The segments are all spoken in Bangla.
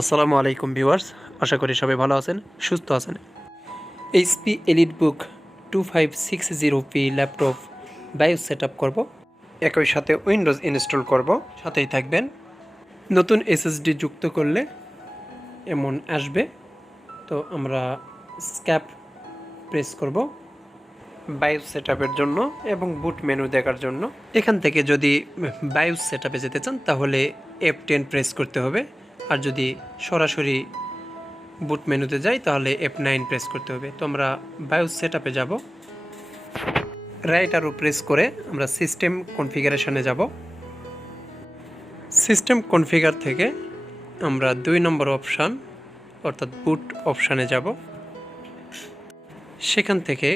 আসসালামু আলাইকুম ভিউয়ার্স, আশা করি সবাই ভালো আছেন, সুস্থ আছেন। HP EliteBook 2560p laptop bias setup করব, একই সাথে উইন্ডোজ ইনস্টল করব। সাথেই থাকবেন। নতুন SSD যুক্ত করলে এমন আসবে। তো আমরা স্ক্যাপ প্রেস করব বায়োস সেটআপের জন্য এবং বুট মেনু দেখার জন্য। এখান থেকে যদি বায়োস সেটআপে যেতে চান তাহলে F10 প্রেস করতে হবে, আর যদি সরাসরি বুট মেনুতে যাই তাহলে F9 প্রেস করতে হবে। তো আমরা বায়োস সেটআপে যাব, রাইট অ্যারো প্রেস করে আমরা সিস্টেম কনফিগারেশনে যাব। সিস্টেম কনফিগার থেকে আমরা 2 নম্বর অপশান অর্থাৎ বুট অপশানে যাব। সেখান থেকে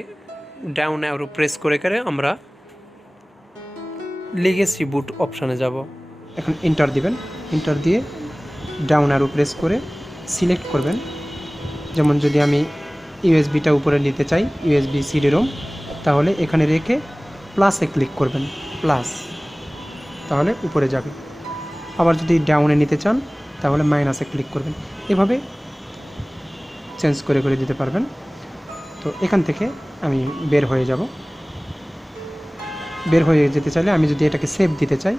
ডাউন অ্যারো প্রেস করে আমরা লিগেসি বুট অপশানে যাব। এখন এন্টার দিবেন, এন্টার দিয়ে ডাউন অ্যারো প্রেস করে সিলেক্ট করবেন। যেমন যদি আমি ইউএসবিটা উপরে নিতে চাই, ইউএসবি সিডি রোম, তাহলে এখানে রেখে প্লাসে ক্লিক করবেন, প্লাস, তাহলে উপরে যাবে। আবার যদি ডাউনে নিতে চান তাহলে মাইনাসে ক্লিক করবেন। এভাবে চেঞ্জ করে করে দিতে পারবেন। তো এখান থেকে আমি বের হয়ে যাব। বের হয়ে যেতে চাইলে আমি যদি এটাকে সেভ দিতে চাই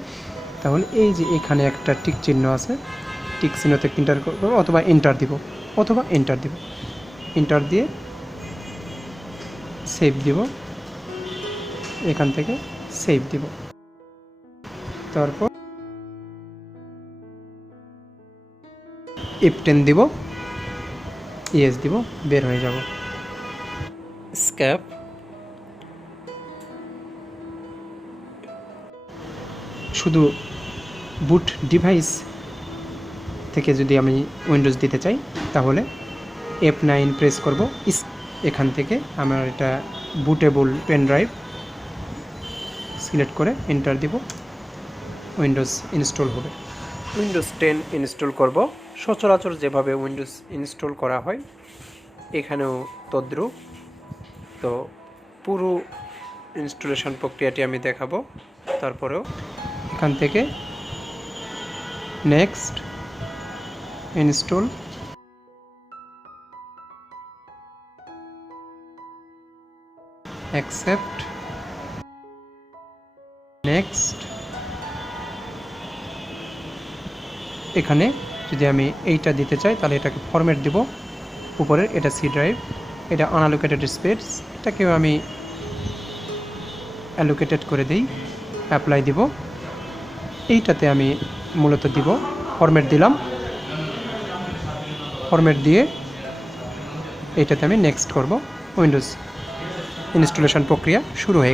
তাহলে এই যে এখানে একটা টিক চিহ্ন আছে, টিক চিহ্নতে এন্টার করব, অথবা এন্টার দিব, এন্টার দিয়ে সেভ দিব। এখান থেকে সেভ দিব, তারপর F10 দিব, ইয়েস দিব, বের হয়ে যাব। স্ক্যাপ শুধু বুট ডিভাইস থেকে যদি আমি উইন্ডোজ দিতে চাই তাহলে F9 প্রেস করব। এখান থেকে আমার এটা বুটেবল পেন ড্রাইভ সিলেক্ট করে এন্টার দিব, উইন্ডোজ ইনস্টল হবে। উইন্ডোজ 10 ইনস্টল করব। সচরাচর যেভাবে উইন্ডোজ ইনস্টল করা হয় এখানেও তদ্রূপ। তো পুরো ইনস্টলেশন প্রক্রিয়াটি আমি দেখাবো। তারপরেও এখান থেকে নেক্সট, ইনস্টল, অ্যাকসেপ্ট, নেক্সট। এখানে যদি আমি এইটা দিতে চাই তাহলে এটাকে ফরম্যাট দিব। উপরের এটা সি ড্রাইভ, এটা আনঅ্যালোকেটেড স্পেস, এটাকেও আমি অ্যালোকেটেড করে দিই, অ্যাপ্লাই দিব। এইটাতে আমি মূলত দিব, ফরম্যাট দিলাম, ফরম্যাট দিয়ে এইটাতে আমি নেক্সট করব। উইন্ডোজ ইনস্টলেশন প্রক্রিয়া শুরু হয়ে